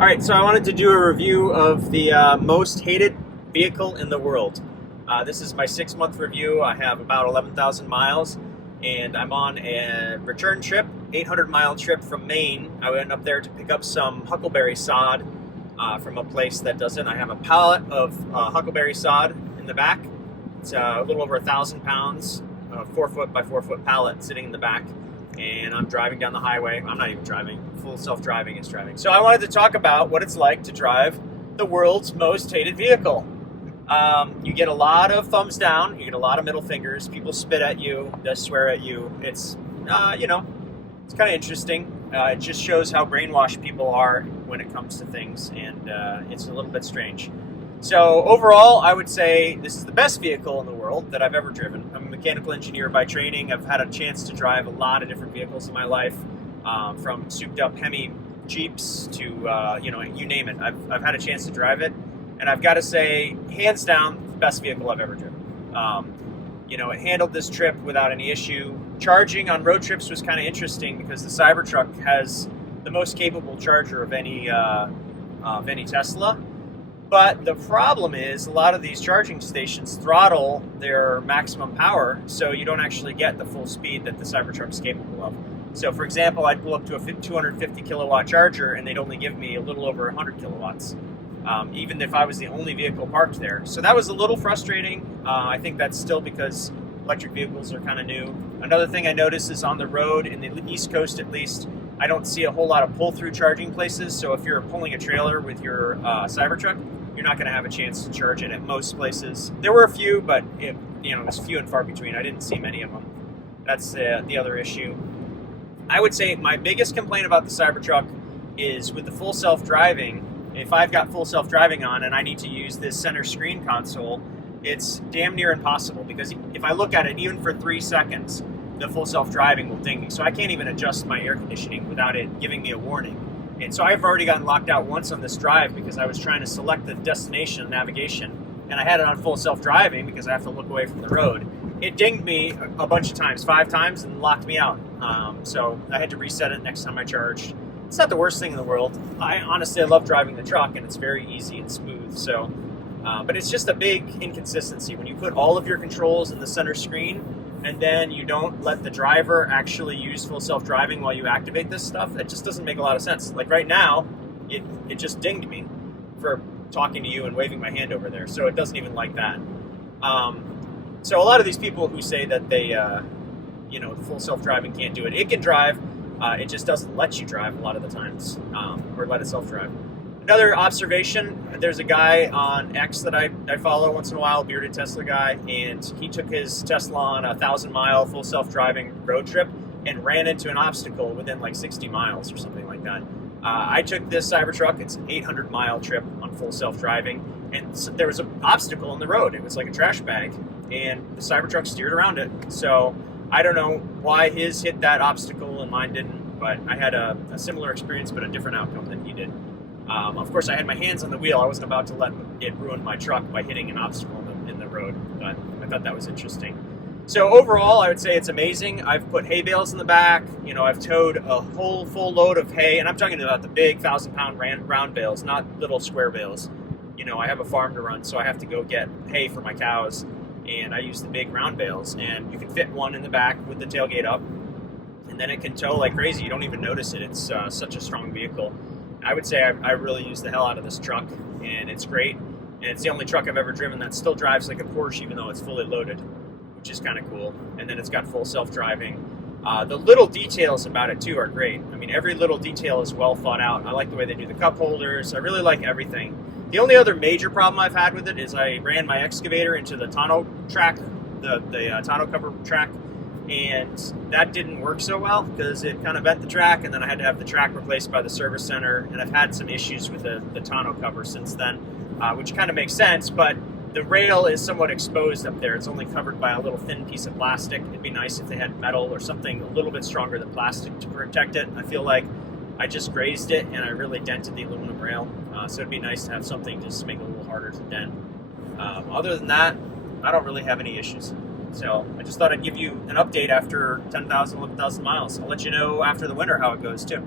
All right, so I wanted to do a review of the most hated vehicle in the world. This is my 6-month review. I have about 11,000 miles, and I'm on a return trip, 800-mile trip from Maine. I went up there to pick up some huckleberry sod from a place that does it. I have a pallet of huckleberry sod in the back. It's a little over 1,000 pounds, a 4-foot by 4-foot pallet sitting in the back. And I'm driving down the highway. I'm not even driving. Full self-driving is driving. So I wanted to talk about what it's like to drive the world's most hated vehicle. You get a lot of thumbs down. You get a lot of middle fingers. People spit at you. They swear at you. It's, it's kind of interesting. It just shows how brainwashed people are when it comes to things, and it's a little bit strange. So overall, I would say this is the best vehicle in the world that I've ever driven. I'm a mechanical engineer by training. I've had a chance to drive a lot of different vehicles in my life, from souped-up Hemi Jeeps to, you name it. I've had a chance to drive it, and I've got to say, hands down, the best vehicle I've ever driven. It handled this trip without any issue. Charging on road trips was kind of interesting because the Cybertruck has the most capable charger of any Tesla. But the problem is a lot of these charging stations throttle their maximum power, so you don't actually get the full speed that the Cybertruck is capable of. So for example, I'd pull up to a 250 kilowatt charger and they'd only give me a little over 100 kilowatts, even if I was the only vehicle parked there. So that was a little frustrating. I think that's still because electric vehicles are kind of new. Another thing I noticed is on the road, in the East Coast at least, I don't see a whole lot of pull-through charging places. So if you're pulling a trailer with your Cybertruck, you're not going to have a chance to charge it at most places. There were a few, but it was few and far between. I didn't see many of them. That's the other issue. I would say my biggest complaint about the Cybertruck is with the full self-driving. If I've got full self-driving on and I need to use this center screen console, it's damn near impossible, because if I look at it even for 3 seconds, the full self-driving will ding me. So I can't even adjust my air conditioning without it giving me a warning. And so I've already gotten locked out once on this drive because I was trying to select the destination navigation, and I had it on full self-driving because I have to look away from the road. It dinged me a bunch of times, 5 times, and locked me out. So I had to reset it next time I charged. It's not the worst thing in the world. I love driving the truck, and it's very easy and smooth. So, but it's just a big inconsistency when you put all of your controls in the center screen, and then you don't let the driver actually use full self-driving while you activate this stuff. It just doesn't make a lot of sense. Like right now, it just dinged me for talking to you and waving my hand over there. So it doesn't even like that. So a lot of these people who say that they, the full self-driving can't do it. It can drive. It just doesn't let you drive a lot of the times, or let it self-drive. Another observation, there's a guy on X that I follow once in a while, a bearded Tesla guy, and he took his Tesla on a 1,000-mile full self-driving road trip and ran into an obstacle within like 60 miles or something like that. I took this Cybertruck. It's an 800-mile trip on full self-driving, and so there was an obstacle in the road. It was like a trash bag, and the Cybertruck steered around it. So I don't know why his hit that obstacle and mine didn't, but I had a similar experience but a different outcome than he did. Of course, I had my hands on the wheel. I wasn't about to let it ruin my truck by hitting an obstacle in the road, but I thought that was interesting. So overall, I would say it's amazing. I've put hay bales in the back. I've towed a whole full load of hay, and I'm talking about the big 1,000-pound round bales, not little square bales. I have a farm to run, so I have to go get hay for my cows, and I use the big round bales, and you can fit one in the back with the tailgate up, and then it can tow like crazy. You don't even notice it. It's such a strong vehicle. I would say I really use the hell out of this truck, and it's great. And it's the only truck I've ever driven that still drives like a Porsche, even though it's fully loaded, which is kind of cool. And then it's got full self-driving. The little details about it, too, are great. I mean, every little detail is well thought out. I like the way they do the cup holders. I really like everything. The only other major problem I've had with it is I ran my excavator into the tonneau track, the tonneau cover track, and that didn't work so well because it kind of bent the track, and then I had to have the track replaced by the service center, and I've had some issues with the tonneau cover since then, which kind of makes sense, but the rail is somewhat exposed up there. It's only covered by a little thin piece of plastic. It'd be nice if they had metal or something a little bit stronger than plastic to protect it. I feel like I just grazed it, and I really dented the aluminum rail, so it'd be nice to have something just to make it a little harder to dent. Other than that, I don't really have any issues. So I just thought I'd give you an update after 10,000, 11,000 miles. I'll let you know after the winter how it goes too.